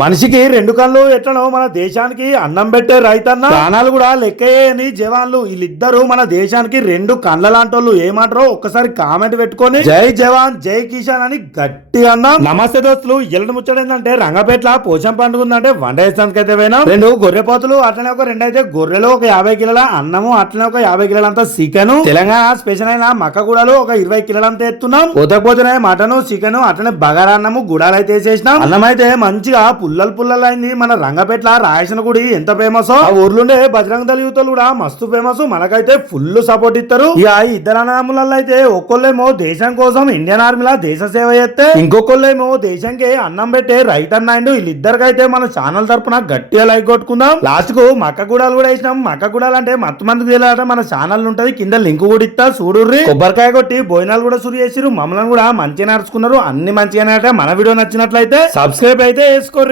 మనిషికి రెండు కళ్ళు ఎట్లనో మన దేశానికి అన్నం పెట్టే రైతన్న. ప్రాణాలు కూడా లెక్కయ్యని జవాన్లు. వీళ్ళిద్దరు మన దేశానికి రెండు కళ్ళ లాంటోళ్ళు ఏమంటారో ఒక్కసారి కామెంట్ పెట్టుకొని జై జవాన్ జై కిసాన్ అని గట్టి అన్నాం. నమస్తే దోస్తులు. ఎల్లడి ముచ్చడం ఏంటంటే రంగపేట్ల పోషం పండుగ ఉందంటే వంట వేస్తానికి అయితే పోయినాం. రెండు గొర్రె పోతులు అట్లనే ఒక రెండు అయితే గొర్రెలు ఒక యాభై కిలోల అన్నము అట్లనే ఒక యాభై కిలోలంతా చికెన్. తెలంగాణ స్పెషల్ అయిన మక్కగూడలు ఒక ఇరవై కిలోలంతా ఎత్తున్నాం. పోతే మటన్ చికెన్ అట్లనే బగారా అన్నము గుడాలు అయితే వేసేసినాం. అన్నం అయితే మంచిగా పుల్లలు పుల్లలు అయింది మన రంగపేట్ల రాయసిన గుడి ఎంత ఫేమస్ ఆ ఊర్లోనే బజరంగ దళ యువతలు కూడా మస్తు ఫేమస్ మనకైతే ఫుల్ సపోర్ట్ ఇస్తారు. ఇక ఇద్దరు అన్నదమ్ములలో అయితే ఒక్కొల్లేమో దేశం కోసం ఇండియన్ ఆర్మీలా దేశ సేవ చేస్తే ఇంకొకళ్ళేమో దేశంకి అన్నం పెట్టే రైట్ అన్నాయండు వీళ్ళిద్దరికైతే మన ఛానల్ తరపున గట్టిగా లైక్ కొట్టుకుందాం. లాస్ట్కు మక్క గుడాలు కూడా వేసినాం. మక్క గుడాలు అంటే మత్తు మందికి తెలియాలంటే మన ఛానల్ ఉంటది. కింద లింక్ కూడా ఇస్తా చూడుర్రి. కొబ్బరికాయ కొట్టి భోజనాలు కూడా సురు చేసిరు మమ్మల్ని కూడా మంచిగా నడుచుకున్నారు. అన్ని మంచిగానే మన వీడియో నచ్చినట్లయితే సబ్స్క్రైబ్ అయితే వేసుకోర్రి.